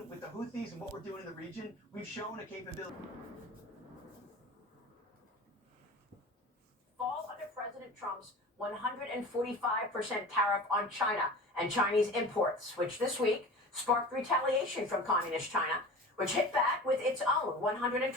done with the Houthis and what we're doing in the region, we've shown a capability. Fall under President Trump's 145% tariff on China and Chinese imports, which this week sparked retaliation from Communist China, which hit back with its own 125%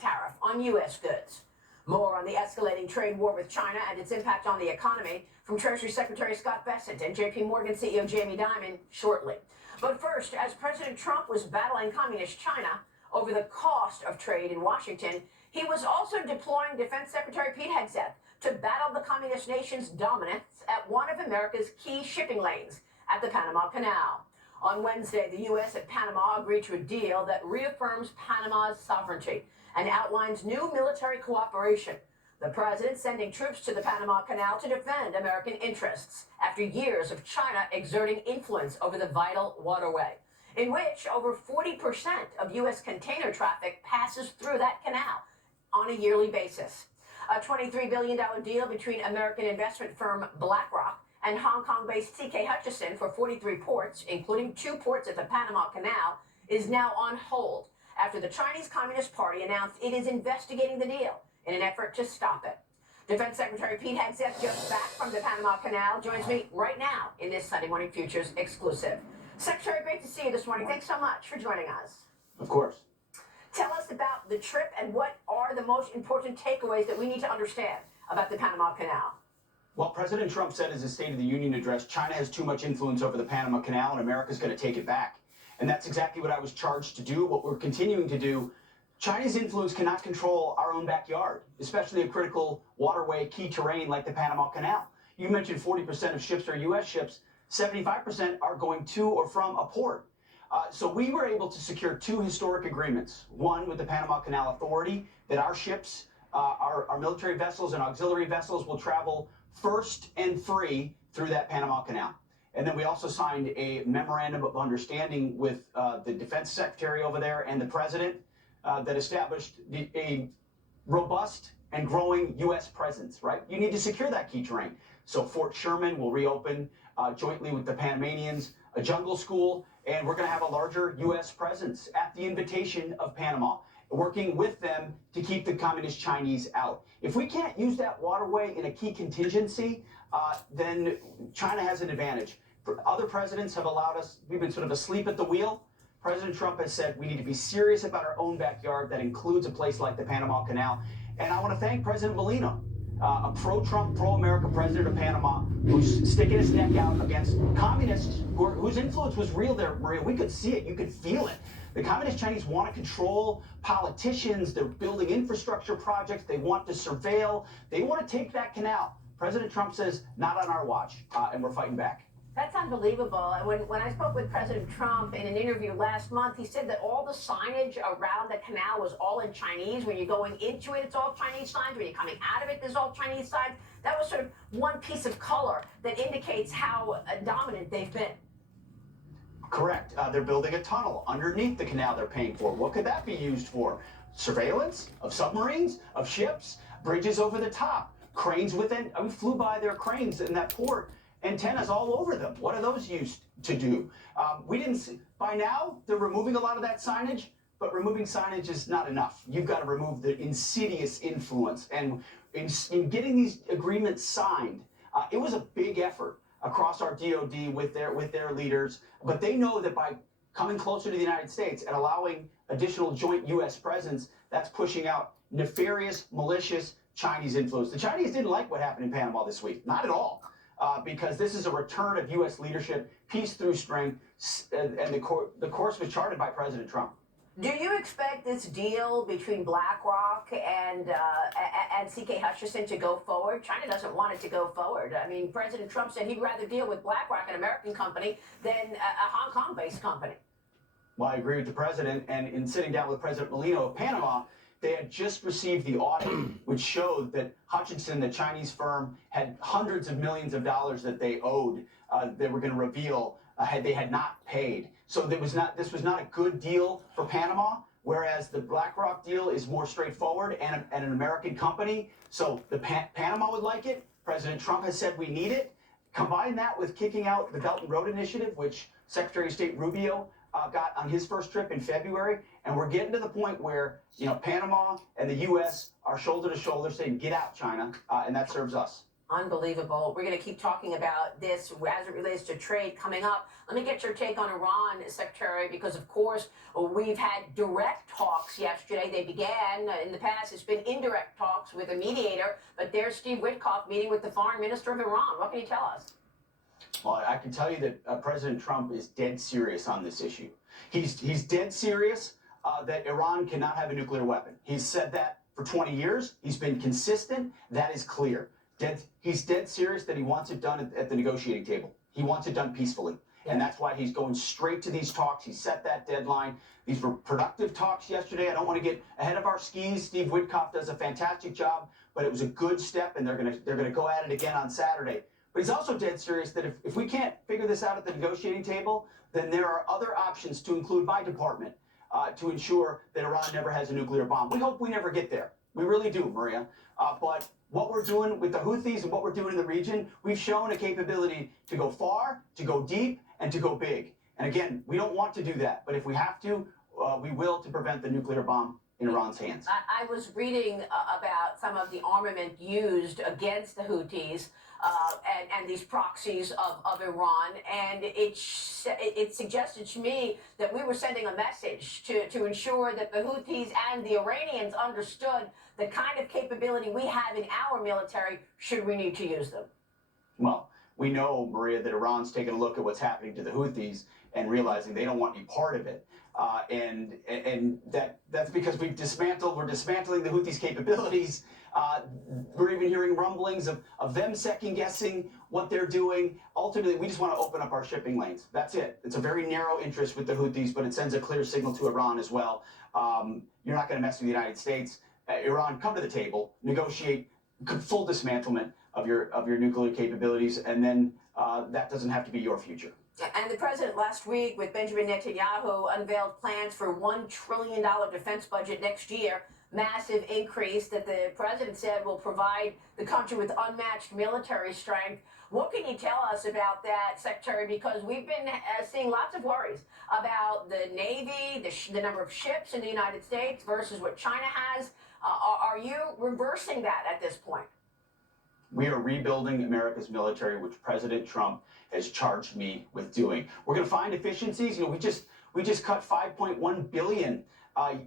tariff on U.S. goods. More on the escalating trade war with China and its impact on the economy from Treasury Secretary Scott Bessent and J.P. Morgan CEO Jamie Dimon shortly. But first, as President Trump was battling Communist China over the cost of trade in Washington, he was also deploying Defense Secretary Pete Hegseth to battle the communist nation's dominance at one of America's key shipping lanes at the Panama Canal. On Wednesday, the U.S. and Panama agreed to a deal that reaffirms Panama's sovereignty and outlines new military cooperation. The president sending troops to the Panama Canal to defend American interests after years of China exerting influence over the vital waterway, in which over 40% of U.S. container traffic passes through that canal on a yearly basis. A $23 billion deal between American investment firm BlackRock and Hong Kong-based CK Hutchison for 43 ports, including 2 ports at the Panama Canal, is now on hold after the Chinese Communist Party announced it is investigating the deal in an effort to stop it. Defense Secretary Pete Hegseth, just back from the Panama Canal, joins me right now in this Sunday Morning Futures exclusive. Secretary, great to see you this morning. Thanks so much for joining us. Of course. Tell us about the trip and what are the most important takeaways that we need to understand about the Panama Canal. Well, President Trump said in his State of the Union address, China has too much influence over the Panama Canal and America's going to take it back. And that's exactly what I was charged to do, what we're continuing to do. China's influence cannot control our own backyard, especially a critical waterway, key terrain like the Panama Canal. You mentioned 40% of ships are U.S. ships. 75% are going to or from a port. So we were able to secure 2 historic agreements. One with the Panama Canal Authority, that our ships, our military vessels and auxiliary vessels will travel first and free through that Panama Canal. And then we also signed a memorandum of understanding with the defense secretary over there and the president that established a robust and growing U.S. presence, right? You need to secure that key terrain. So Fort Sherman will reopen jointly with the Panamanians, a jungle school, and we're going to have a larger U.S. presence at the invitation of Panama, working with them to keep the communist Chinese out. If we can't use that waterway in a key contingency, then China has an advantage. Other presidents have allowed us, we've been sort of asleep at the wheel. President Trump has said we need to be serious about our own backyard. That includes a place like the Panama Canal. And I want to thank President Molino, a pro-Trump, pro-America president of Panama, who's sticking his neck out against communists whose influence was real there, Maria. We could see it. You could feel it. The communist Chinese want to control politicians. They're building infrastructure projects. They want to surveil. They want to take that canal. President Trump says, not on our watch, and we're fighting back. That's unbelievable. When I spoke with President Trump in an interview last month, he said that all the signage around the canal was all in Chinese. When you're going into it, it's all Chinese signs. When you're coming out of it, there's all Chinese signs. That was sort of one piece of color that indicates how dominant they've been. Correct. They're building a tunnel underneath the canal they're paying for. What could that be used for? Surveillance of submarines, of ships, bridges over the top, cranes within. We flew by their cranes in that port. Antennas all over them. What are those used to do? We didn't see, by now, they're removing a lot of that signage, but removing signage is not enough. You've got to remove the insidious influence. And in getting these agreements signed, it was a big effort across our DOD with their leaders, but they know that by coming closer to the United States and allowing additional joint U.S. presence, that's pushing out nefarious, malicious Chinese influence. The Chinese didn't like what happened in Panama this week, not at all. Because this is a return of U.S. leadership, peace through strength, and the course was charted by President Trump. Do you expect this deal between BlackRock and CK Hutchison to go forward? China doesn't want it to go forward. I mean, President Trump said he'd rather deal with BlackRock, an American company, than a Hong Kong-based company. Well, I agree with the president, and in sitting down with President Molino of Panama, they had just received the audit, which showed that Hutchison, the Chinese firm, had hundreds of millions of dollars that they owed. They were going to reveal they had not paid. So this was not a good deal for Panama, whereas the BlackRock deal is more straightforward and an American company. So the Panama would like it. President Trump has said we need it. Combine that with kicking out the Belt and Road Initiative, which Secretary of State Rubio got on his first trip in February, and we're getting to the point where, you know, Panama and the U.S. are shoulder to shoulder saying, get out, China, and that serves us. Unbelievable. We're going to keep talking about this as it relates to trade coming up. Let me get your take on Iran, Secretary, because, of course, we've had direct talks yesterday. They began in the past. It's been indirect talks with a mediator, but there's Steve Witkoff meeting with the foreign minister of Iran. What can you tell us? Well, I can tell you that President Trump is dead serious on this issue. He's dead serious that Iran cannot have a nuclear weapon. He's said that for 20 years. He's been consistent. That is clear. He's dead serious that he wants it done at the negotiating table. He wants it done peacefully. And that's why he's going straight to these talks. He set that deadline. These were productive talks yesterday. I don't want to get ahead of our skis. Steve Witkoff does a fantastic job, but it was a good step, and they're gonna go at it again on Saturday. But he's also dead serious that if we can't figure this out at the negotiating table, then there are other options, to include my department, to ensure that Iran never has a nuclear bomb. We hope we never get there. We really do, Maria. But what we're doing with the Houthis and what we're doing in the region, we've shown a capability to go far, to go deep, and to go big. And again, we don't want to do that, but if we have to, we will, to prevent the nuclear bomb in Iran's hands. I was reading about some of the armament used against the Houthis and these proxies of Iran, and it suggested to me that we were sending a message to ensure that the Houthis and the Iranians understood the kind of capability we have in our military should we need to use them. Well, we know, Maria, that Iran's taking a look at what's happening to the Houthis and realizing they don't want any part of it. And that's because we're dismantling the Houthis' capabilities. We're even hearing rumblings of them second-guessing what they're doing. Ultimately, we just want to open up our shipping lanes. That's it. It's a very narrow interest with the Houthis, but it sends a clear signal to Iran as well. You're not going to mess with the United States. Iran, come to the table, negotiate full dismantlement of your nuclear capabilities, and then that doesn't have to be your future. And the president last week with Benjamin Netanyahu unveiled plans for $1 trillion defense budget next year. Massive increase that the president said will provide the country with unmatched military strength. What can you tell us about that, Secretary? Because we've been seeing lots of worries about the Navy, the number of ships in the United States versus what China has. Are you reversing that at this point? We are rebuilding America's military, which President Trump has charged me with doing. We're going to find efficiencies. You know, we just cut $5.1 billion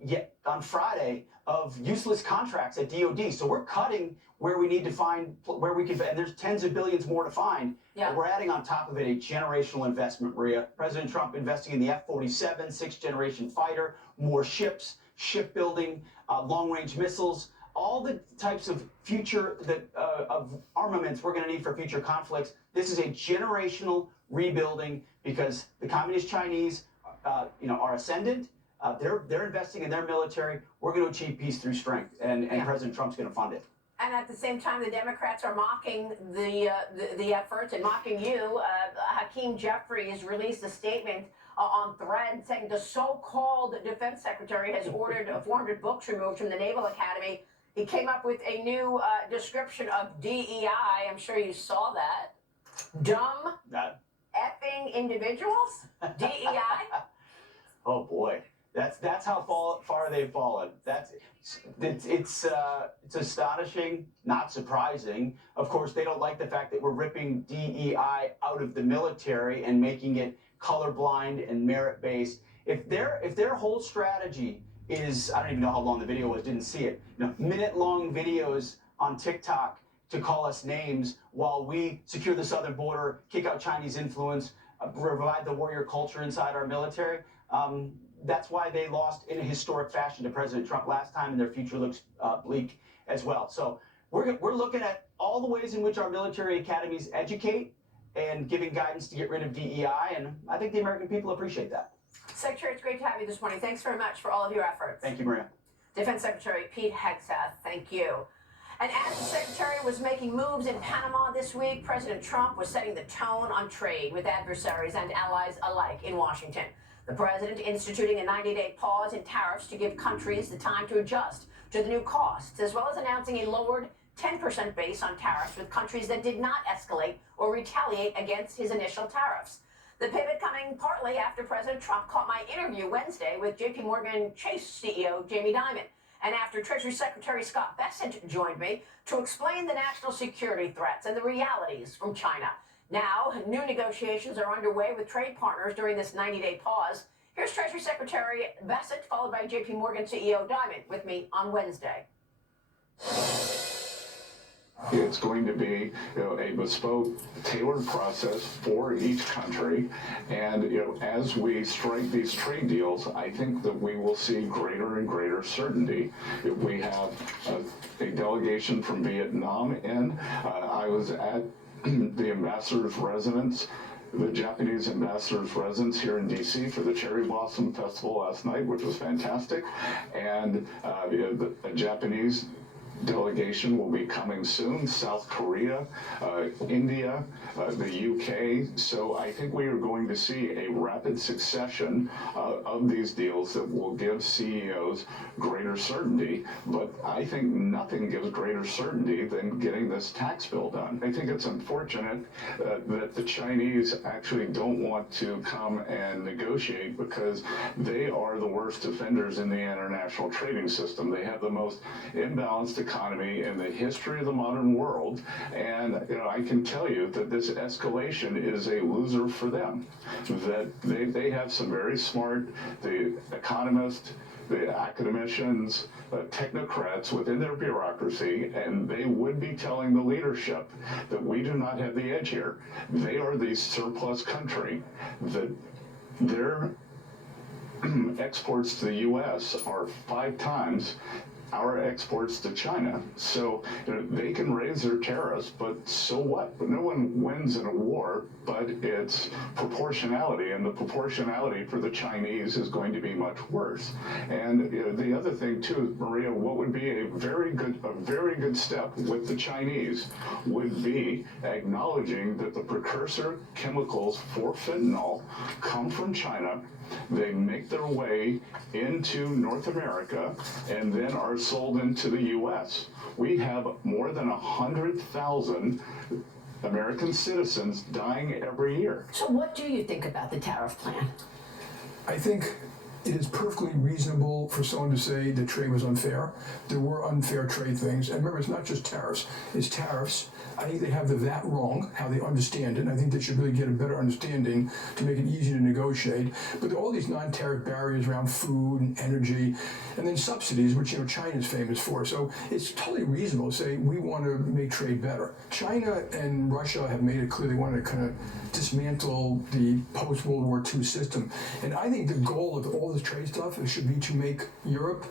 yet on Friday of useless contracts at DOD. So we're cutting where we need to find, where we can, and there's tens of billions more to find. Yeah. And we're adding on top of it a generational investment, Maria. President Trump investing in the F-47, sixth-generation fighter, more ships, shipbuilding, long-range missiles, all the types of future of armaments we're going to need for future conflicts. This is a generational rebuilding because the communist Chinese, are ascendant. They're investing in their military. We're going to achieve peace through strength, and President Trump's going to fund it. And at the same time, the Democrats are mocking the efforts and mocking you. Hakeem Jeffries released a statement on Thread saying the so-called defense secretary has ordered 400 books removed from the Naval Academy. He came up with a new description of DEI. I'm sure you saw that. Dumb, effing individuals? DEI? Oh boy, that's how far they've fallen. It's astonishing, not surprising. Of course, they don't like the fact that we're ripping DEI out of the military and making it colorblind and merit-based. If their whole strategy is, I don't even know how long the video was, didn't see it, minute-long videos on TikTok to call us names while we secure the southern border, kick out Chinese influence, provide the warrior culture inside our military. That's why they lost in a historic fashion to President Trump last time, and their future looks bleak as well. So we're looking at all the ways in which our military academies educate and giving guidance to get rid of DEI, and I think the American people appreciate that. Secretary, it's great to have you this morning. Thanks very much for all of your efforts. Thank you, Maria. Defense Secretary Pete Hegseth, thank you. And as the Secretary was making moves in Panama this week, President Trump was setting the tone on trade with adversaries and allies alike in Washington. The president instituting a 90-day pause in tariffs to give countries the time to adjust to the new costs, as well as announcing a lowered 10% base on tariffs with countries that did not escalate or retaliate against his initial tariffs. The pivot coming partly after President Trump caught my interview Wednesday with JP Morgan Chase CEO Jamie Dimon, and after Treasury Secretary Scott Bessent joined me to explain the national security threats and the realities from China. Now, new negotiations are underway with trade partners during this 90-day pause. Here's Treasury Secretary Bessent, followed by JP Morgan CEO Dimon, with me on Wednesday. It's going to be, a bespoke, tailored process for each country, and as we strike these trade deals, I think that we will see greater and greater certainty. If we have a delegation from Vietnam in, I was at the ambassador's residence. The Japanese ambassador's residence here in D.C. for the Cherry Blossom Festival last night, which was fantastic, and the Japanese delegation will be coming soon. South Korea, India, the UK. So I think we are going to see a rapid succession of these deals that will give CEOs greater certainty. But I think nothing gives greater certainty than getting this tax bill done. I think it's unfortunate that the Chinese actually don't want to come and negotiate, because they are the worst offenders in the international trading system. They have the most imbalanced economy in the history of the modern world, and I can tell you that this escalation is a loser for them. That they have some very smart, the economists, the academicians, technocrats within their bureaucracy, and they would be telling the leadership that we do not have the edge here. They are the surplus country, that their exports to the U.S. are 5 times our exports to China. So they can raise their tariffs, but so what? No one wins in a war, but it's proportionality, and the proportionality for the Chinese is going to be much worse. And the other thing too, Maria, what would be a very good step with the Chinese would be acknowledging that the precursor chemicals for fentanyl come from China. They make their way into North America and then are sold into the U.S. We have more than 100,000 American citizens dying every year. So what do you think about the tariff plan? I think it is perfectly reasonable for someone to say the trade was unfair. There were unfair trade things. And remember, it's not just tariffs. It's tariffs. I think they have the VAT wrong, how they understand it. And I think they should really get a better understanding to make it easier to negotiate. But there are all these non-tariff barriers around food and energy, and then subsidies, which China is famous for. So it's totally reasonable to say we want to make trade better. China and Russia have made it clear they want to kind of dismantle the post-World War II system. And I think the goal of all this trade stuff should be to make Europe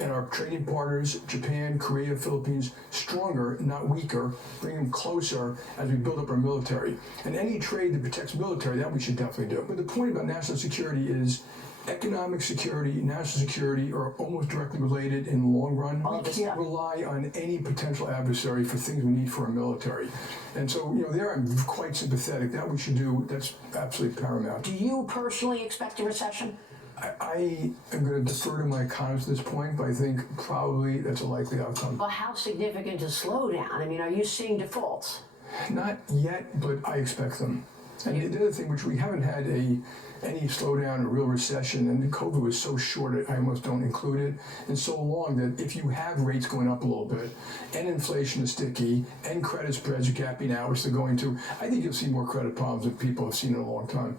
and our trading partners, Japan, Korea, Philippines, stronger, not weaker, bring them closer as we build up our military. And any trade that protects military, that we should definitely do. But the point about national security is economic security, national security are almost directly related in the long run. We can't rely on any potential adversary for things we need for our military. And so, there I'm quite sympathetic. That we should do, that's absolutely paramount. Do you personally expect a recession? I am going to defer to my economists at this point, but I think probably that's a likely outcome. Well, how significant a slowdown? I mean, are you seeing defaults? Not yet, but I expect them. And the other thing, which we haven't had any slowdown or real recession, and COVID was so short, I almost don't include it, and so long that if you have rates going up a little bit, and inflation is sticky, and credit spreads are gapping out, which they're going to, I think you'll see more credit problems than people have seen in a long time.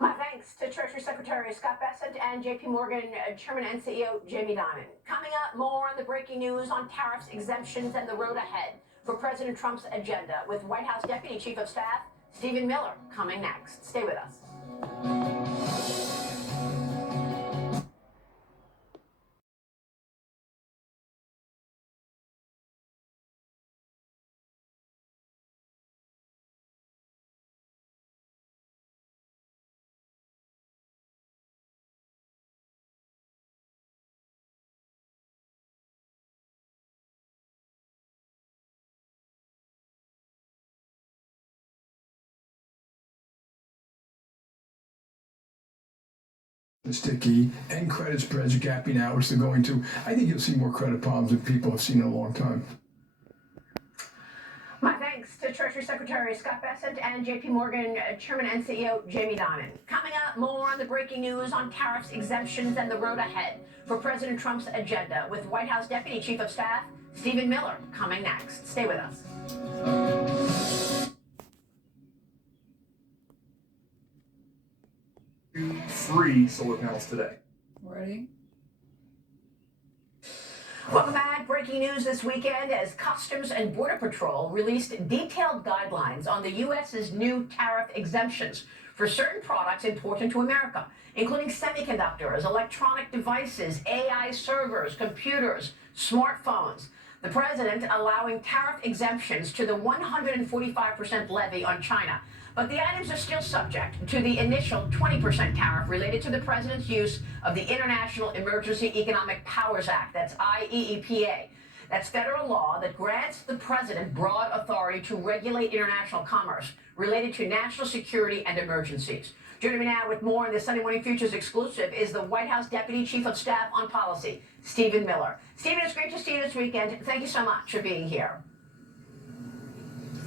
My thanks to Treasury Secretary Scott Bessent and JP Morgan Chairman and CEO Jamie Dimon. Coming up, more on the breaking news on tariffs, exemptions, and the road ahead for President Trump's agenda with White House Deputy Chief of Staff Stephen Miller coming next. Stay with us. Sticky, and credit spreads are gapping out, which they're going to. I think you'll see more credit problems than people have seen in a long time. My thanks to to Treasury Secretary Scott Bessent and JP Morgan Chairman and CEO Jamie Dimon. Coming up, more on the breaking news on tariffs, exemptions, and the road ahead for President Trump's agenda with White House Deputy Chief of Staff Stephen Miller coming next. Stay with us. Free solar panels today. Ready? Welcome back. Breaking news this weekend as Customs and Border Patrol released detailed guidelines on the U.S.'s new tariff exemptions for certain products imported to America, including semiconductors, electronic devices, AI servers, computers, smartphones. The president allowing tariff exemptions to the 145% levy on China. But the items are still subject to the initial 20% tariff related to the president's use of the International Emergency Economic Powers Act, that's IEEPA. That's federal law that grants the president broad authority to regulate international commerce related to national security and emergencies. Joining me now with more on the Sunday Morning Futures exclusive is the White House Deputy Chief of Staff on Policy, Stephen Miller. Stephen, it's great to see you this weekend. Thank you so much for being here.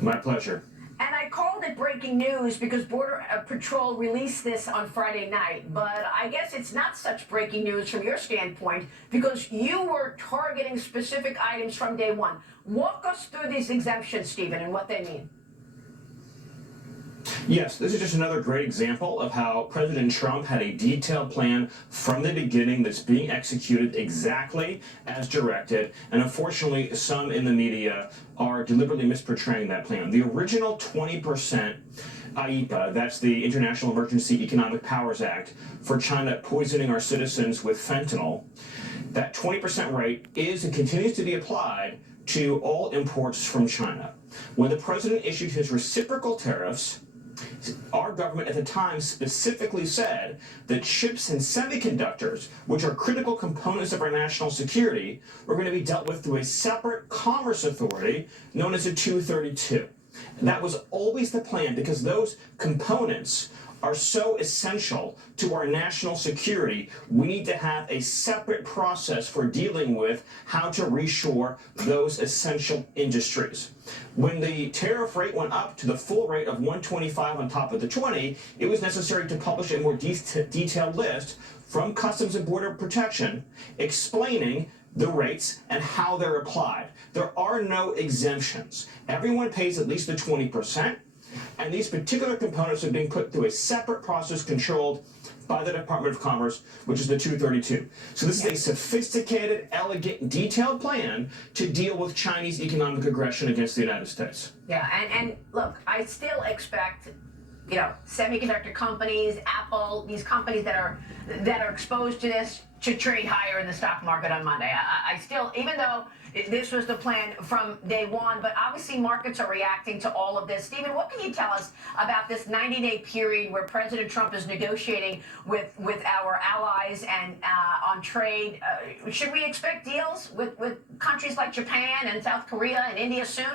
My pleasure. And I called it breaking news because Border Patrol released this on Friday night, but I guess it's not such breaking news from your standpoint because you were targeting specific items from day one. Walk us through these exemptions, Stephen, and what they mean. Yes, this is just another great example of how President Trump had a detailed plan from the beginning that's being executed exactly as directed, and unfortunately some in the media are deliberately misportraying that plan. The original 20% IEEPA, that's the International Emergency Economic Powers Act, for China poisoning our citizens with fentanyl, that 20% rate is and continues to be applied to all imports from China. When the president issued his reciprocal tariffs, our government at the time specifically said that chips and semiconductors, which are critical components of our national security, were going to be dealt with through a separate commerce authority known as a 232. And that was always the plan because those components are so essential to our national security. We need to have a separate process for dealing with how to reshore those essential industries. When the tariff rate went up to the full rate of 125 on top of the 20, it was necessary to publish a more detailed list from Customs and Border Protection explaining the rates and how they're applied. There are no exemptions. Everyone pays at least the 20%. And these particular components are being put through a separate process controlled by the Department of Commerce, which is the 232. So this is a sophisticated, elegant, detailed plan to deal with Chinese economic aggression against the United States. Yeah, and look, I still expect, you know, semiconductor companies, Apple, these companies that are exposed to this to trade higher in the stock market on Monday. I still, even though this was the plan from day one, but obviously markets are reacting to all of this. Stephen, what can you tell us about this 90-day period where President Trump is negotiating with our allies and on trade? Should we expect deals with countries like Japan and South Korea and India soon?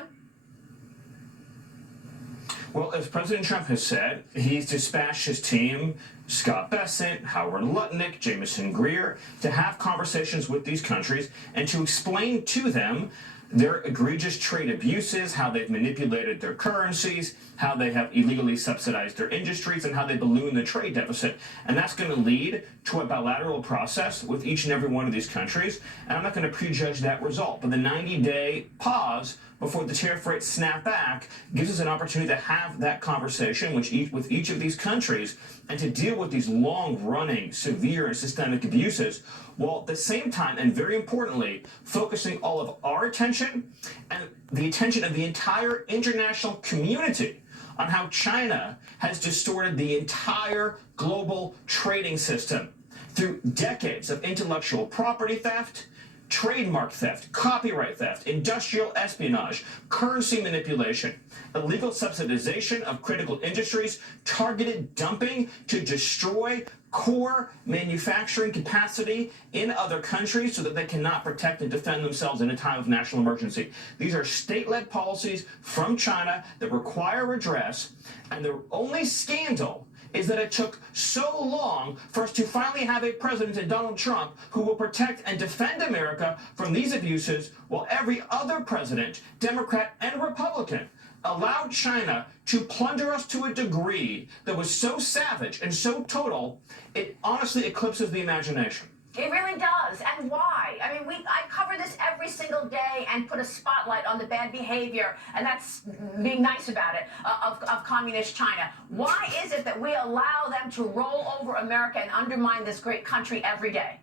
Well, as President Trump has said, he's dispatched his team, Scott Bessent, Howard Lutnick, Jameson Greer, to have conversations with these countries and to explain to them their egregious trade abuses, how they've manipulated their currencies, how they have illegally subsidized their industries, and how they balloon the trade deficit. And that's going to lead to a bilateral process with each and every one of these countries. And I'm not going to prejudge that result. But the 90-day pause before the tariff rates snap back gives us an opportunity to have that conversation with each of these countries and to deal with these long-running, severe, and systemic abuses, while at the same time, and very importantly, focusing all of our attention and the attention of the entire international community on how China has distorted the entire global trading system through decades of intellectual property theft, trademark theft, copyright theft, industrial espionage, currency manipulation, illegal subsidization of critical industries, targeted dumping to destroy core manufacturing capacity in other countries so that they cannot protect and defend themselves in a time of national emergency. These are state-led policies from China that require redress, and the only scandal is that it took so long for us to finally have a president in Donald Trump who will protect and defend America from these abuses, while every other president, Democrat and Republican, allowed China to plunder us to a degree that was so savage and so total, it honestly eclipses the imagination. It really does. And why? I mean, I cover this every single day and put a spotlight on the bad behavior, and that's being nice about it, of communist China. Why is it that we allow them to roll over America and undermine this great country every day?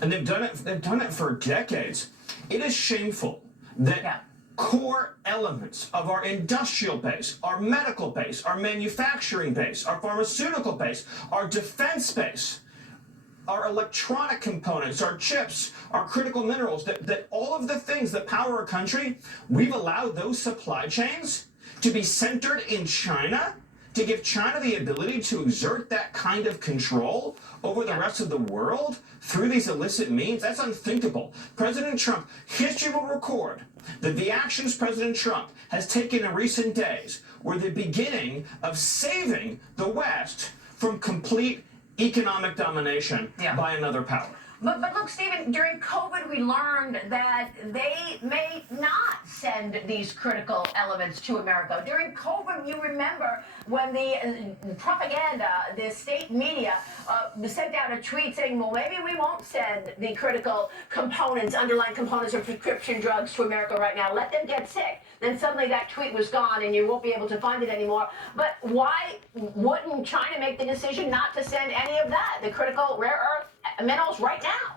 And they've done it for decades. It is shameful that core elements of our industrial base, our medical base, our manufacturing base, our pharmaceutical base, our defense base, our electronic components, our chips, our critical minerals, that all of the things that power our country, we've allowed those supply chains to be centered in China, to give China the ability to exert that kind of control over the rest of the world through these illicit means. That's unthinkable. President Trump, history will record that the actions President Trump has taken in recent days were the beginning of saving the West from complete economic domination by another power. But look, Stephen, during COVID, we learned that they may not send these critical elements to America. During COVID, you remember when the propaganda, the state media, sent out a tweet saying, well, maybe we won't send the critical components, underlying components of prescription drugs to America right now. Let them get sick. Then suddenly that tweet was gone and you won't be able to find it anymore. But why wouldn't China make the decision not to send any of that, the critical rare earth minerals, right now?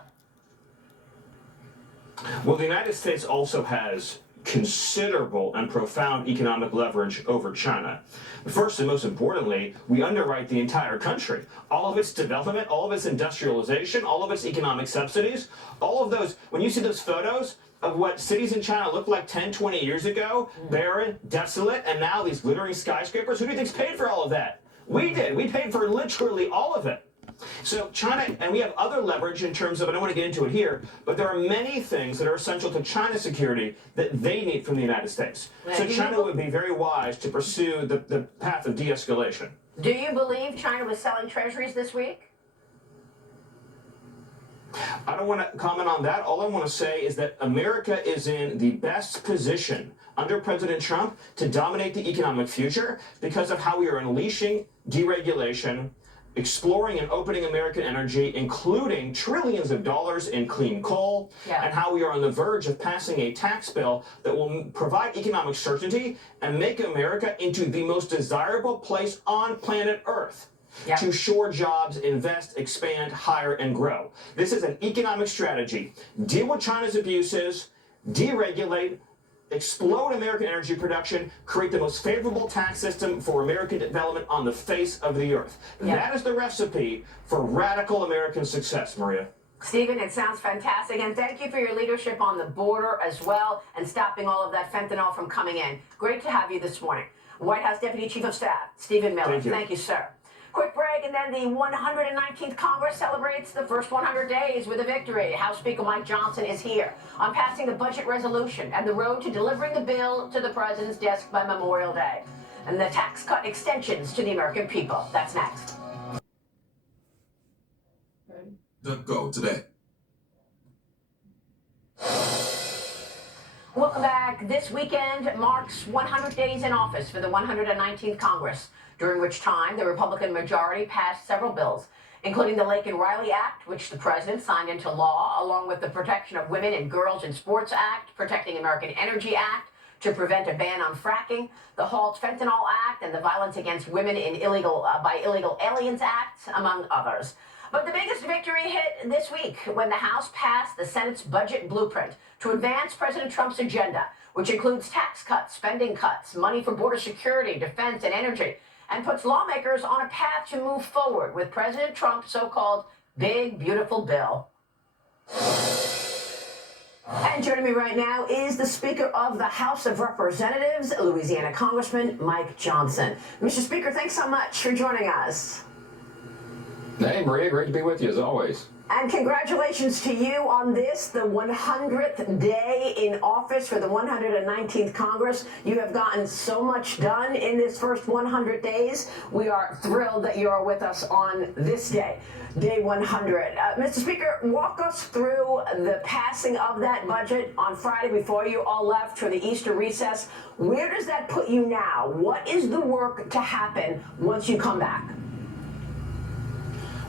Well, the United States also has considerable and profound economic leverage over China. First and most importantly, we underwrite the entire country. All of its development, all of its industrialization, all of its economic subsidies, all of those, when you see those photos of what cities in China looked like 10, 20 years ago, barren, desolate, and now these glittering skyscrapers, who do you think's paid for all of that? We did. We paid for literally all of it. So China, and we have other leverage in terms of, I don't want to get into it here, but there are many things that are essential to China's security that they need from the United States. So China would be very wise to pursue the path of de-escalation. Do you believe China was selling treasuries this week? I don't want to comment on that. All I want to say is that America is in the best position under President Trump to dominate the economic future because of how we are unleashing deregulation, exploring and opening American energy, including trillions of dollars in clean coal, and how we are on the verge of passing a tax bill that will provide economic certainty and make America into the most desirable place on planet Earth to shore jobs, invest, expand, hire, and grow. This is an economic strategy. Deal with China's abuses, deregulate, explode American energy production, create the most favorable tax system for American development on the face of the earth. That is the recipe for radical American success, Maria. Stephen, it sounds fantastic, and thank you for your leadership on the border as well and stopping all of that fentanyl from coming in. Great to have you this morning. White House Deputy Chief of Staff, Stephen Miller. Thank you, sir. Quick break, and then the 119th Congress celebrates the first 100 days with a victory. House Speaker Mike Johnson is here on passing the budget resolution and the road to delivering the bill to the president's desk by Memorial Day, and the tax cut extensions to the American people. That's next. Go today. Welcome back. This weekend marks 100 days in office for the 119th Congress, during which time the Republican majority passed several bills, including the Lake and Riley Act, which the president signed into law, along with the Protection of Women and Girls in Sports Act, Protecting American Energy Act to prevent a ban on fracking, the Halt Fentanyl Act, and the Violence Against Women in by Illegal Aliens Act, among others. But the biggest victory hit this week when the House passed the Senate's budget blueprint to advance President Trump's agenda, which includes tax cuts, spending cuts, money for border security, defense, and energy, and puts lawmakers on a path to move forward with President Trump's so-called Big Beautiful Bill. And joining me right now is the Speaker of the House of Representatives, Louisiana Congressman Mike Johnson. Mr. Speaker, thanks so much for joining us. Hey, Maria, great to be with you as always. And congratulations to you on this, the 100th day in office for the 119th Congress. You have gotten so much done in this first 100 days. We are thrilled that you are with us on this day, day 100. Mr. Speaker, walk us through the passing of that budget on Friday before you all left for the Easter recess. Where does that put you now? What is the work to happen once you come back?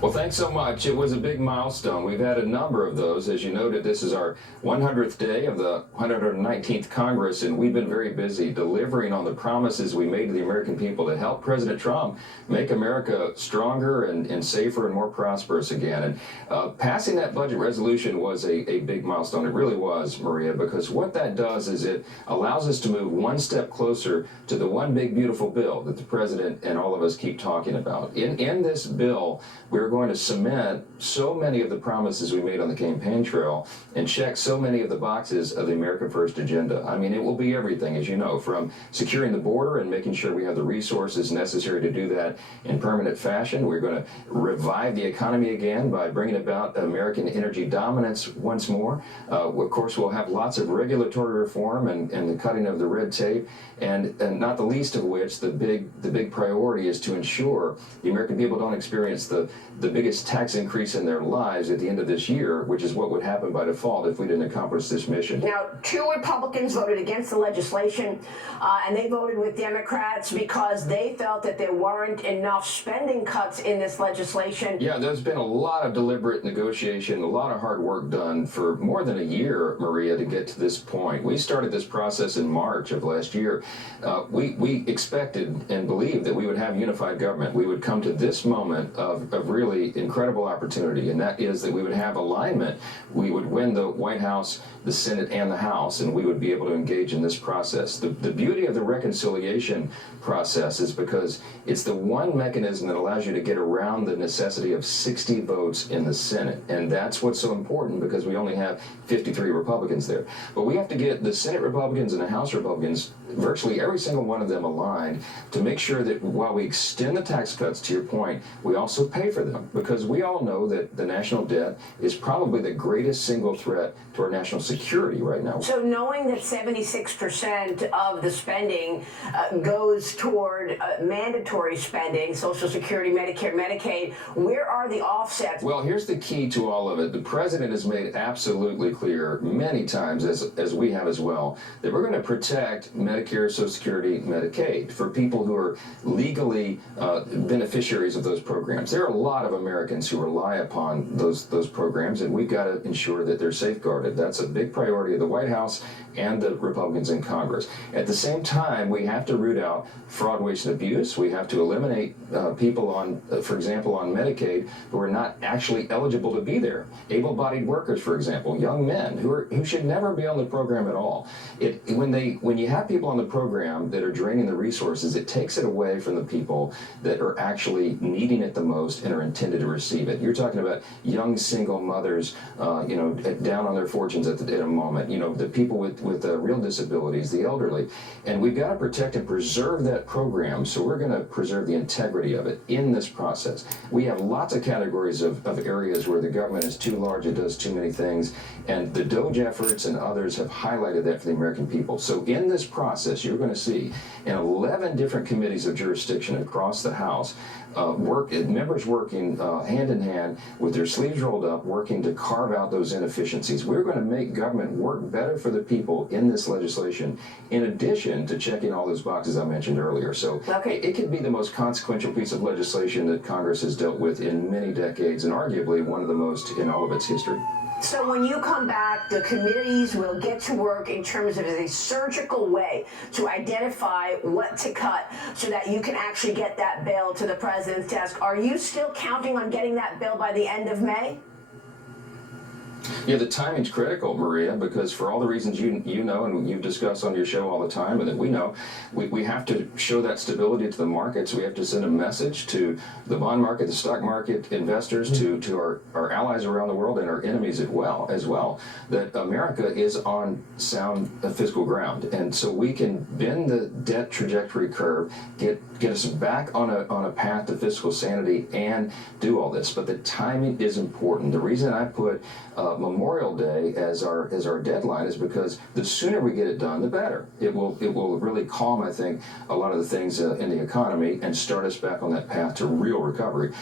Well, thanks so much. It was a big milestone. We've had a number of those. As you noted, this is our 100th day of the 119th Congress, and we've been very busy delivering on the promises we made to the American people to help President Trump make America stronger and safer and more prosperous again. And passing that budget resolution was a big milestone. It really was, Maria, because what that does is it allows us to move one step closer to the one big beautiful bill that the President and all of us keep talking about. In this bill, we're going to cement so many of the promises we made on the campaign trail and check so many of the boxes of the America First agenda. I mean, it will be everything, as you know, from securing the border and making sure we have the resources necessary to do that in permanent fashion. We're going to revive the economy again by bringing about American energy dominance once more. Of course, we'll have lots of regulatory reform and the cutting of the red tape, and not the least of which, the big priority is to ensure the American people don't experience the biggest tax increase in their lives at the end of this year, which is what would happen by default if we didn't accomplish this mission. Now, 2 Republicans voted against the legislation, and they voted with Democrats because they felt that there weren't enough spending cuts in this legislation. Yeah, there's been a lot of deliberate negotiation, a lot of hard work done for more than a year, Maria, to get to this point. We started this process in March of last year. We expected and believed that we would have unified government. We would come to this moment of really incredible opportunity, and that is that we would have alignment. We would win the White House, the Senate, and the House, and we would be able to engage in this process. The beauty of the reconciliation process is because it's the one mechanism that allows you to get around the necessity of 60 votes in the Senate, and that's what's so important because we only have 53 Republicans there. But we have to get the Senate Republicans and the House Republicans, virtually every single one of them, aligned to make sure that while we extend the tax cuts, to your point, we also pay for them, because we all know that the national debt is probably the greatest single threat to our national security right now. So knowing that 76% of the spending goes toward mandatory spending, Social Security, Medicare, Medicaid, where are the offsets? Well, here's the key to all of it. The President has made absolutely clear many times, as we have as well, that we're going to protect Medicare, Social Security, Medicaid for people who are legally beneficiaries of those programs. There are a lot of Americans who rely upon those programs, and we've got to ensure that they're safeguarded. That's a big priority of the White House and the Republicans in Congress. At the same time, we have to root out fraud, waste, and abuse. We have to eliminate people on, for example, on Medicaid who are not actually eligible to be there. Able-bodied workers, for example, young men who should never be on the program at all. When you have people on the program that are draining the resources, it takes it away from the people that are actually needing it the most and are intended to receive it. You're talking about young single mothers, down on their fortunes at a moment. The people with real disabilities, the elderly, and we've got to protect and preserve that program. So we're going to preserve the integrity of it in this process. We have lots of categories of areas where the government is too large, it does too many things, and the DOGE efforts and others have highlighted that for the American people. So in this process, you're going to see in 11 different committees of jurisdiction across the House, members working hand in hand with their sleeves rolled up, working to carve out those inefficiencies. We're going to make government work better for the people in this legislation, in addition to checking all those boxes I mentioned earlier. So it could be the most consequential piece of legislation that Congress has dealt with in many decades, and arguably one of the most in all of its history. So when you come back, the committees will get to work in terms of a surgical way to identify what to cut so that you can actually get that bill to the president's desk. Are you still counting on getting that bill by the end of May? Yeah, the timing's critical, Maria, because for all the reasons you know and you've discussed on your show all the time and that we know, we have to show that stability to the markets. We have to send a message to the bond market, the stock market, investors, to our allies around the world and our enemies as well, that America is on sound fiscal ground. And so we can bend the debt trajectory curve, get us back on a path to fiscal sanity and do all this. But the timing is important. The reason I put Memorial Day as our deadline is because the sooner we get it done, the better. It will really calm, I think, a lot of the things in the economy and start us back on that path to real recovery.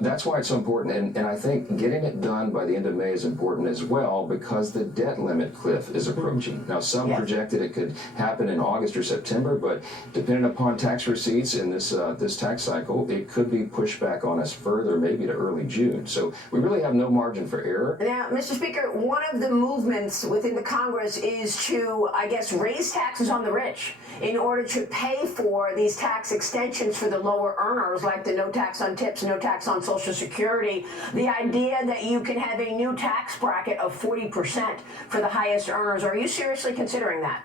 That's why it's so important, and I think getting it done by the end of May is important as well because the debt limit cliff is approaching. Now, some projected it could happen in August or September, but depending upon tax receipts in this tax cycle, it could be pushed back on us further, maybe to early June. So we really have no margin for error. Now, Mr. Speaker, one of the movements within the Congress is to, I guess, raise taxes on the rich in order to pay for these tax extensions for the lower earners, like the no tax on tips, no tax on Social Security. The idea that you can have a new tax bracket of 40% for the highest earners. Are you seriously considering that?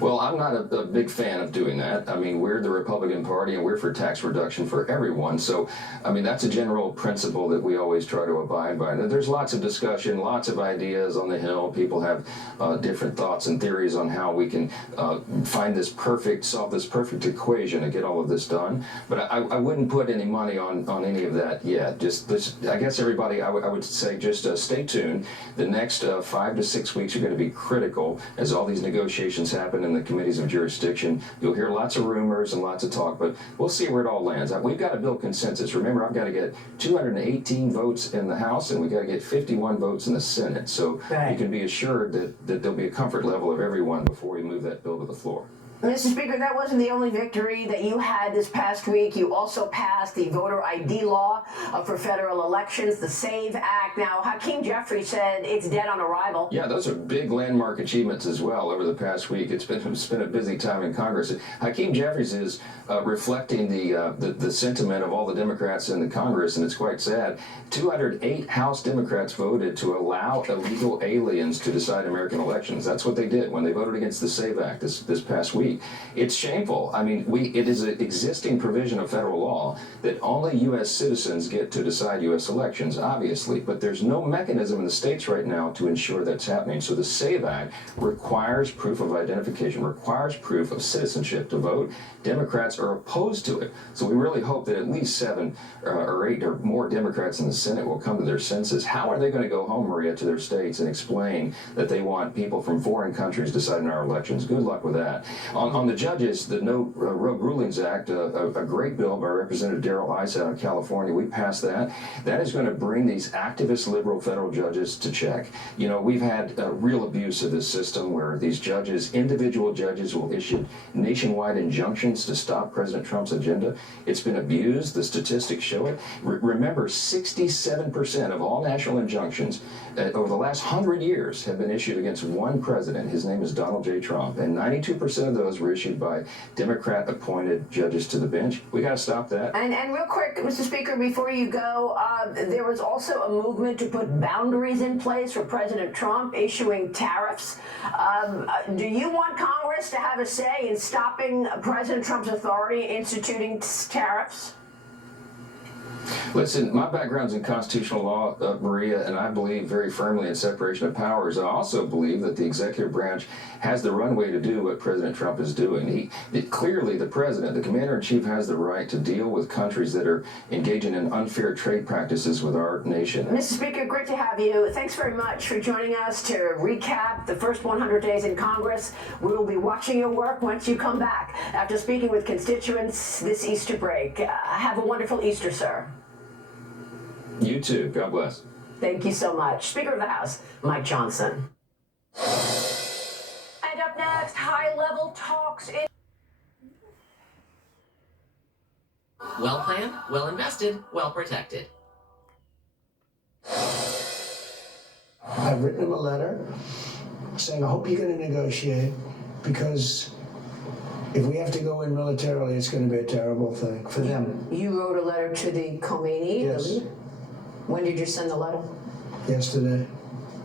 Well, I'm not a big fan of doing that. I mean, we're the Republican Party and we're for tax reduction for everyone. So, I mean, that's a general principle that we always try to abide by. Now, there's lots of discussion, lots of ideas on the Hill. People have different thoughts and theories on how we can solve this perfect equation to get all of this done. But I wouldn't put any money on any of that yet. I guess everybody, I would say just stay tuned. The next 5 to 6 weeks are going to be critical as all these negotiations happen in the committees of jurisdiction. You'll hear lots of rumors and lots of talk, but we'll see where it all lands. We've got to build consensus. Remember, I've got to get 218 votes in the House, and we've got to get 51 votes in the Senate. So you can be assured that there'll be a comfort level of everyone before we move that bill to the floor. Mr. Speaker, that wasn't the only victory that you had this past week. You also passed the voter ID law for federal elections, the SAVE Act. Now, Hakeem Jeffries said it's dead on arrival. Yeah, those are big landmark achievements as well over the past week. It's been a busy time in Congress. Hakeem Jeffries is reflecting the sentiment of all the Democrats in the Congress, and it's quite sad. 208 House Democrats voted to allow illegal aliens to decide American elections. That's what they did when they voted against the SAVE Act this past week. It's shameful. I mean, it is an existing provision of federal law that only U.S. citizens get to decide U.S. elections, obviously, but there's no mechanism in the states right now to ensure that's happening. So the SAVE Act requires proof of identification, requires proof of citizenship to vote. Democrats are opposed to it. So we really hope that at least 7 or 8 or more Democrats in the Senate will come to their senses. How are they going to go home, Maria, to their states and explain that they want people from foreign countries deciding our elections? Good luck with that. On the judges, the No Rogue Rulings Act, a great bill by Representative Darrell Issa out of California, we passed that. That is going to bring these activist liberal federal judges to check. You know, we've had real abuse of this system where these judges, individual judges, will issue nationwide injunctions to stop President Trump's agenda. It's been abused. The statistics show it. Remember, 67% of all national injunctions over the last 100 years have been issued against one president. His name is Donald J. Trump, and 92% of those were issued by Democrat-appointed judges to the bench. We got to stop that. And real quick, Mr. Speaker, before you go, there was also a movement to put boundaries in place for President Trump issuing tariffs. Do you want Congress to have a say in stopping President Trump's authority instituting tariffs? Listen, my background's in constitutional law, Maria, and I believe very firmly in separation of powers. I also believe that the executive branch has the runway to do what President Trump is doing. Clearly, the president, the commander-in-chief, has the right to deal with countries that are engaging in unfair trade practices with our nation. Mr. Speaker, great to have you. Thanks very much for joining us to recap the first 100 days in Congress. We will be watching your work once you come back after speaking with constituents this Easter break. Have a wonderful Easter, sir. You too. God bless. Thank you so much. Speaker of the House, Mike Johnson. And up next, high-level talks in... Well planned, well invested, well protected. I've written him a letter saying I hope you're going to negotiate, because if we have to go in militarily, it's going to be a terrible thing for them. You wrote a letter to the Khomeini? Yes. When did you send the letter? yesterday.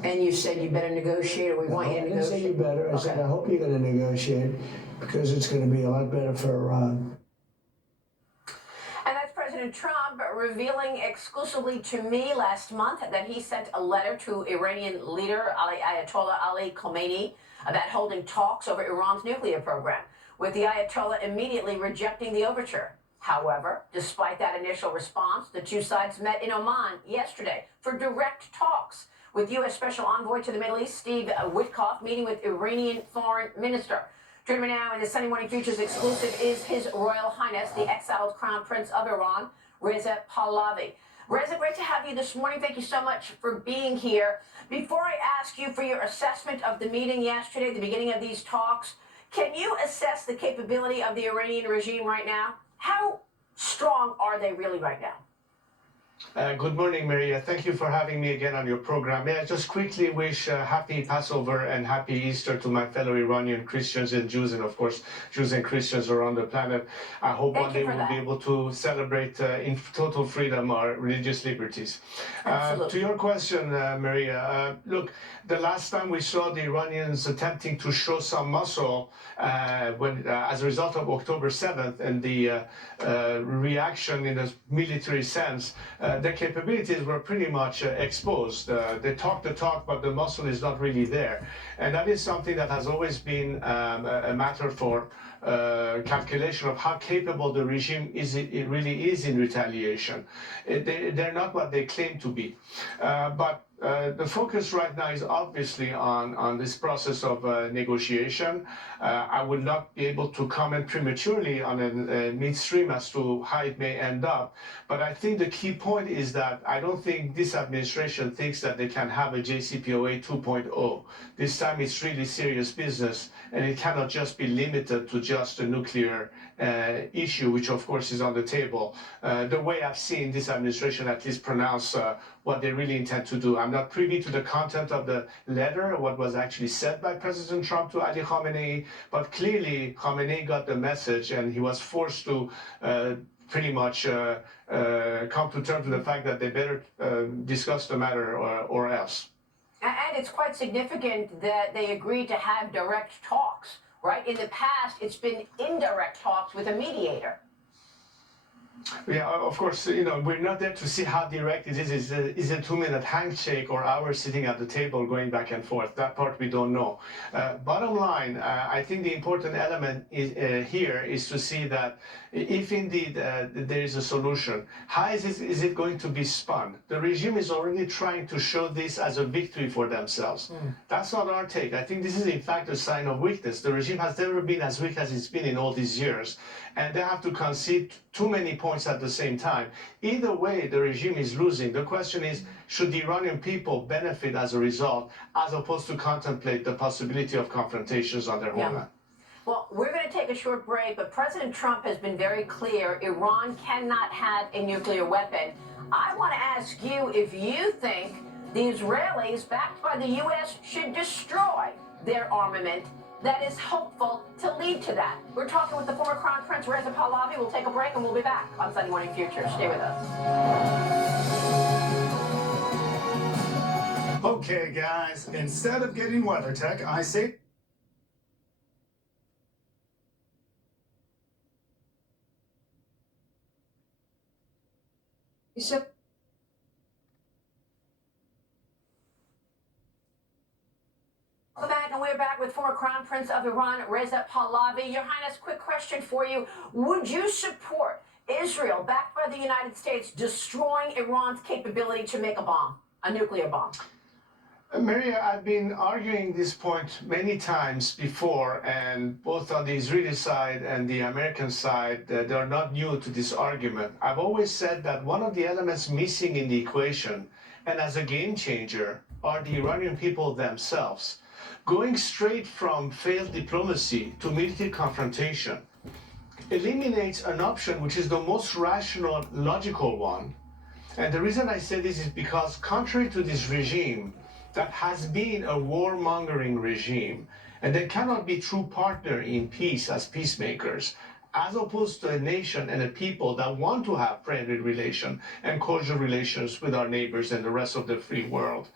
And you said you better negotiate, or we want you to I didn't say you negotiate. better. I said I hope you're going to negotiate because it's going to be a lot better for Iran. And that's President Trump revealing exclusively to me last month that he sent a letter to Iranian leader Ayatollah Ali Khamenei about holding talks over Iran's nuclear program, with the Ayatollah immediately rejecting the overture. However, despite that initial response, the two sides met in Oman yesterday for direct talks, with U.S. Special Envoy to the Middle East, Steve Witkoff, meeting with Iranian Foreign Minister. Joining me now in the Sunday Morning Futures exclusive is His Royal Highness, the exiled Crown Prince of Iran, Reza Pahlavi. Reza, great to have you this morning. Thank you so much for being here. Before I ask you for your assessment of the meeting yesterday, the beginning of these talks, can you assess the capability of the Iranian regime right now? How strong are they really right now? Good morning, Maria. Thank you for having me again on your program. May I just quickly wish happy Passover and happy Easter to my fellow Iranian Christians and Jews, and of course, Jews and Christians around the planet. I hope one day we'll be able to celebrate in total freedom our religious liberties. To your question, Maria, look, the last time we saw the Iranians attempting to show some muscle as a result of October 7th and the reaction in a military sense, their capabilities were pretty much exposed. They talk the talk, but the muscle is not really there. And that is something that has always been a matter for calculation of how capable the regime it really is in retaliation. They're not what they claim to be. But the focus right now is obviously on this process of negotiation. I will not be able to comment prematurely on a midstream as to how it may end up, but I think the key point is that I don't think this administration thinks that they can have a JCPOA 2.0. This time it's really serious business, and it cannot just be limited to just a nuclear issue, which of course is on the table. The way I've seen this administration at least pronounce what they really intend to do. I'm not privy to the content of the letter, what was actually said by President Trump to Ali Khamenei, but clearly Khamenei got the message and he was forced to pretty much come to terms with the fact that they better discuss the matter or else. And it's quite significant that they agreed to have direct talks, right? In the past, it's been indirect talks with a mediator. Yeah, of course, we're not there to see how direct it is. Is a 2-minute handshake or hours sitting at the table going back and forth? That part we don't know. Bottom line, I think the important element here is to see that if indeed there is a solution, how is it going to be spun? The regime is already trying to show this as a victory for themselves. That's not our take. I think this is in fact a sign of weakness. The regime has never been as weak as it's been in all these years, and they have to concede too many points at the same time. Either way, the regime is losing. The question is, should the Iranian people benefit as a result, as opposed to contemplate the possibility of confrontations on their homeland? Well, we're going to take a short break, but President Trump has been very clear Iran cannot have a nuclear weapon. I want to ask you if you think the Israelis, backed by the U.S., should destroy their armament that is hopeful to lead to that. We're talking with the former Crown Prince Reza Pahlavi. We'll take a break and we'll be back on Sunday Morning Future. Stay with us. Okay, guys, instead of getting WeatherTech, I say... Welcome back, and we're back with former Crown Prince of Iran, Reza Pahlavi. Your Highness, quick question for you. Would you support Israel, backed by the United States, destroying Iran's capability to make a bomb, a nuclear bomb? Maria, I've been arguing this point many times before, and both on the Israeli side and the American side, they are not new to this argument. I've always said that one of the elements missing in the equation, and as a game changer, are the Iranian people themselves. Going straight from failed diplomacy to military confrontation eliminates an option which is the most rational, logical one. And the reason I say this is because, contrary to this regime that has been a warmongering regime, and they cannot be true partner in peace as peacemakers, as opposed to a nation and a people that want to have friendly relations and cordial relations with our neighbors and the rest of the free world.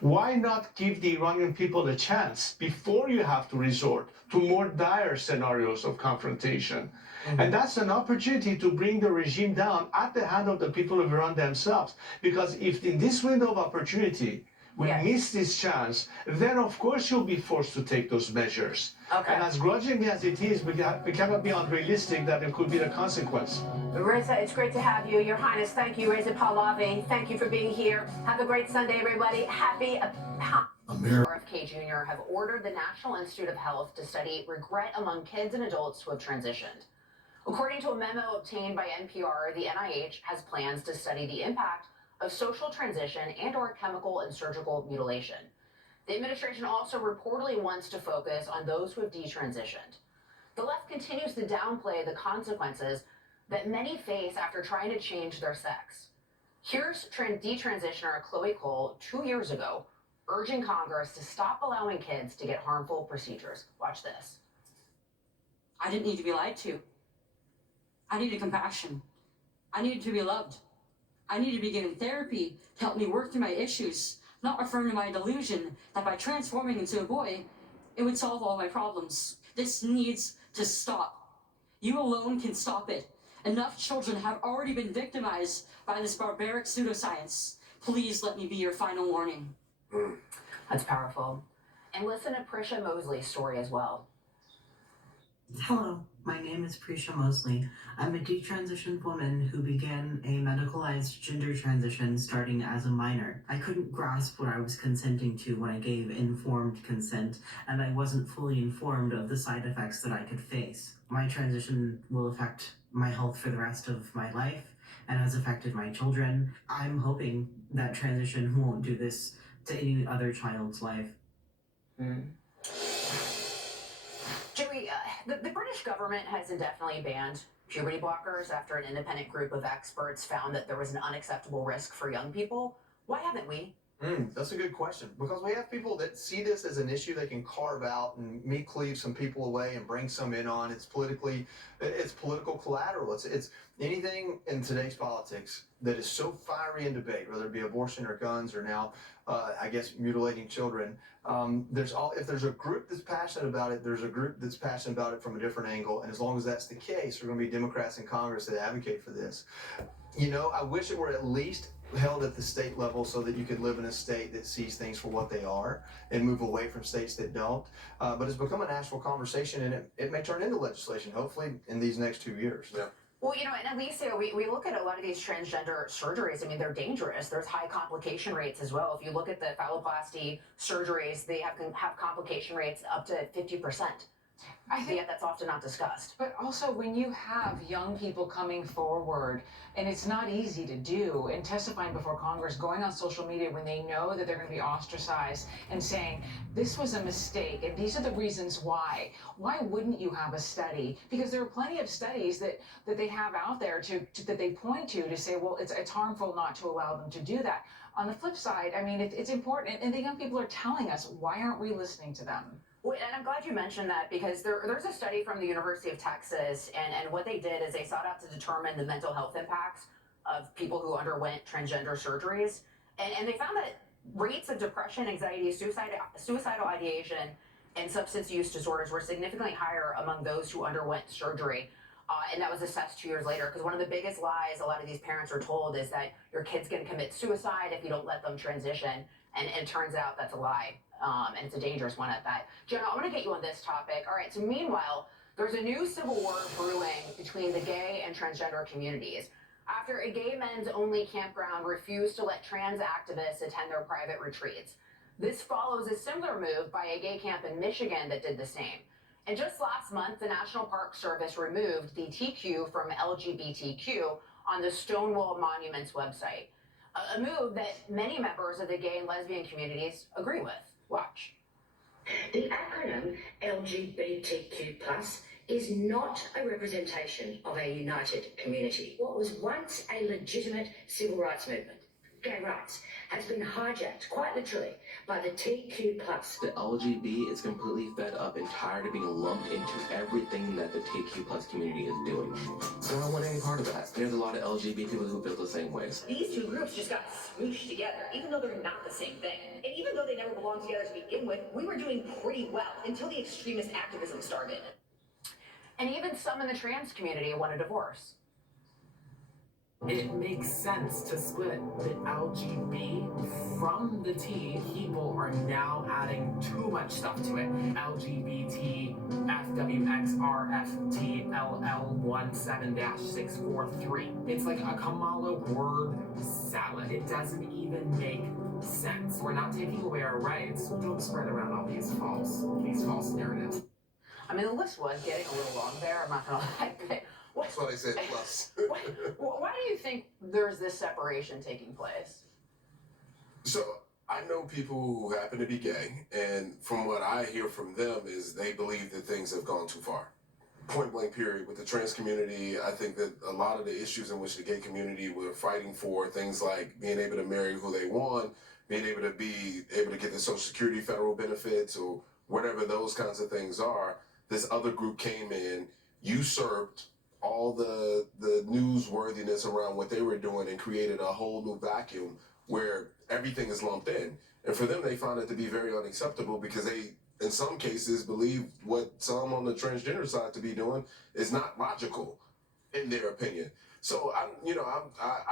Why not give the Iranian people a chance before you have to resort to more dire scenarios of confrontation? And that's an opportunity to bring the regime down at the hand of the people of Iran themselves. Because if in this window of opportunity, we miss this chance, then of course you'll be forced to take those measures. Okay. And as grudgingly as it is, we cannot be unrealistic that it could be the consequence. Reza, it's great to have you. Your Highness, thank you. Reza Pahlavi, thank you for being here. Have a great Sunday, everybody. Happy RFK Jr. have ordered the National Institute of Health to study regret among kids and adults who have transitioned. According to a memo obtained by NPR, the NIH has plans to study the impact of social transition and/or chemical and surgical mutilation. The administration also reportedly wants to focus on those who have detransitioned. The left continues to downplay the consequences that many face after trying to change their sex. Here's detransitioner Chloe Cole 2 years ago urging Congress to stop allowing kids to get harmful procedures. Watch this. I didn't need to be lied to. I needed compassion. I needed to be loved. I needed to be given therapy to help me work through my issues, not affirm to my delusion that by transforming into a boy, it would solve all my problems. This needs to stop. You alone can stop it. Enough children have already been victimized by this barbaric pseudoscience. Please let me be your final warning. That's powerful. And listen to Prisha Mosley's story as well. Hello, my name is Prisha Mosley. I'm a detransitioned woman who began a medicalized gender transition starting as a minor. I couldn't grasp what I was consenting to when I gave informed consent, and I wasn't fully informed of the side effects that I could face. My transition will affect my health for the rest of my life and has affected my children. I'm hoping that transition won't do this to any other child's life. Joey, the British government has indefinitely banned puberty blockers after an independent group of experts found that there was an unacceptable risk for young people. Why haven't we? That's a good question, because we have people that see this as an issue they can carve out and meat cleave some people away and bring some in on. It's political collateral. It's anything in today's politics that is so fiery in debate, whether it be abortion or guns or now, I guess, mutilating children. If there's a group that's passionate about it, there's a group that's passionate about it from a different angle. And as long as that's the case, there are going to be Democrats in Congress that advocate for this. You know, I wish it were at least held at the state level so that you could live in a state that sees things for what they are and move away from states that don't. But it's become a national conversation, and it may turn into legislation, hopefully, in these next 2 years. Yeah. Well, you know, and Alicia, we look at a lot of these transgender surgeries. I mean, they're dangerous. There's high complication rates as well. If you look at the phalloplasty surgeries, they have complication rates up to 50%. I think that's often not discussed. But also when you have young people coming forward, and it's not easy to do, and testifying before Congress, going on social media when they know that they're going to be ostracized and saying, this was a mistake, and these are the reasons why. Why wouldn't you have a study? Because there are plenty of studies that they have out there that they point to say, well, it's harmful not to allow them to do that. On the flip side, I mean, it's important, and the young people are telling us, why aren't we listening to them? Well, and I'm glad you mentioned that, because there's a study from the University of Texas, and what they did is they sought out to determine the mental health impacts of people who underwent transgender surgeries, and they found that rates of depression, anxiety, suicidal ideation, and substance use disorders were significantly higher among those who underwent surgery. And that was assessed 2 years later, because one of the biggest lies a lot of these parents are told is that your kid's going to commit suicide if you don't let them transition, and it turns out that's a lie. And it's a dangerous one at that. Jenna, I'm going to get you on this topic. All right, so meanwhile, there's a new civil war brewing between the gay and transgender communities after a gay men's only campground refused to let trans activists attend their private retreats. This follows a similar move by a gay camp in Michigan that did the same. And just last month, the National Park Service removed the TQ from LGBTQ on the Stonewall Monuments website, a move that many members of the gay and lesbian communities agree with. Watch. The acronym LGBTQ+ is not a representation of a united community. What was once a legitimate civil rights movement gay rights has been hijacked, quite literally, by the TQ+. The LGB is completely fed up and tired of being lumped into everything that the TQ+ community is doing. So I don't want any part of that. There's a lot of LGBT people who feel the same ways. These two groups just got smooshed together, even though they're not the same thing. And even though they never belonged together to begin with, we were doing pretty well until the extremist activism started. And even some in the trans community want a divorce. It makes sense to split the LGB from the T. People are now adding too much stuff to it. LGBT, FWXRFT, LL17-643. It's like a Kamala word salad. It doesn't even make sense. We're not taking away our rights. Don't spread around all these false narratives. I mean, the list was getting a little long there, I'm not gonna lie, but That's why they said plus. why do you think there's this separation taking place? So I know people who happen to be gay, and from what I hear from them is they believe that things have gone too far. Point blank period. With the trans community, I think that a lot of the issues in which the gay community were fighting for, things like being able to marry who they want, being able to get the Social Security federal benefits, or whatever those kinds of things are, this other group came in, usurped all the newsworthiness around what they were doing and created a whole new vacuum where everything is lumped in. And for them, they found it to be very unacceptable because they, in some cases, believe what some on the transgender side to be doing is not logical, in their opinion. So I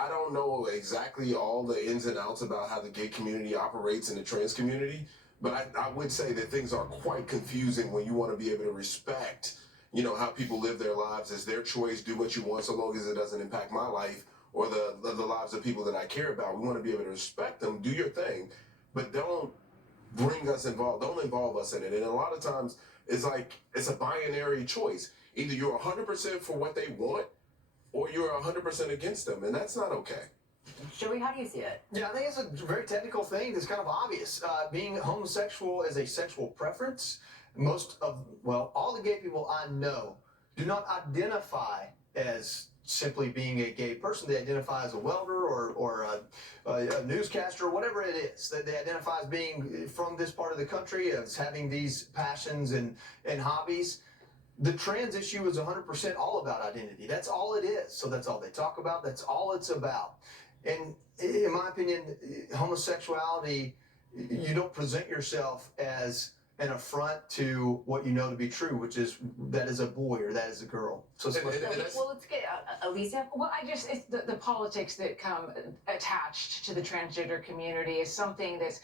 don't know exactly all the ins and outs about how the gay community operates in the trans community, but I would say that things are quite confusing when you want to be able to respect, how people live their lives as their choice, do what you want so long as it doesn't impact my life or the lives of people that I care about. We want to be able to respect them, do your thing, but don't bring us involved, don't involve us in it. And a lot of times it's like, it's a binary choice. Either you're 100% for what they want or you're 100% against them, and that's not okay. Joey, how do you see it? Yeah, I think it's a very technical thing that's kind of obvious. Being homosexual is a sexual preference. All the gay people I know do not identify as simply being a gay person. They identify as a welder or a newscaster or whatever it is. They identify as being from this part of the country, as having these passions and hobbies. The trans issue is 100% all about identity. That's all it is. So that's all they talk about. That's all it's about. And in my opinion, homosexuality, you don't present yourself as an affront to what you know to be true, which is that is a boy or that is a girl. So let's get Alicia. Well, it's the politics that come attached to the transgender community is something that's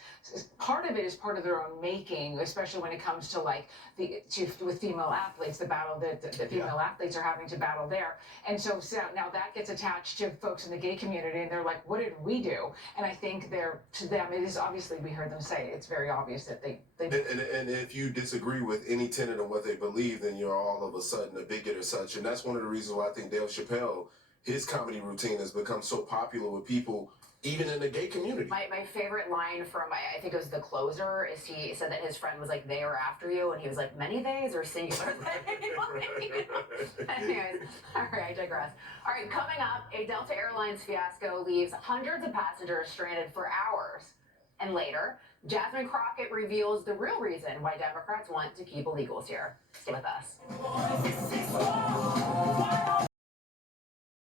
part of it is part of their own making, especially when it comes to with female athletes, the battle that female athletes are having to battle there. And so now that gets attached to folks in the gay community, and they're like, what did we do? And I think to them, it is obviously, we heard them say, it's very obvious that they And if you disagree with any tenet of what they believe, then you're all of a sudden a bigot or such. And that's one of the reasons why I think Dave Chappelle, his comedy routine has become so popular with people, even in the gay community. My favorite line from, I think it was The Closer, is he said that his friend was like, they are after you, and he was like, many theys or singular they? Anyways, all right, I digress. All right, coming up, a Delta Airlines fiasco leaves hundreds of passengers stranded for hours. And later, Jasmine Crockett reveals the real reason why Democrats want to keep illegals here. Stay with us.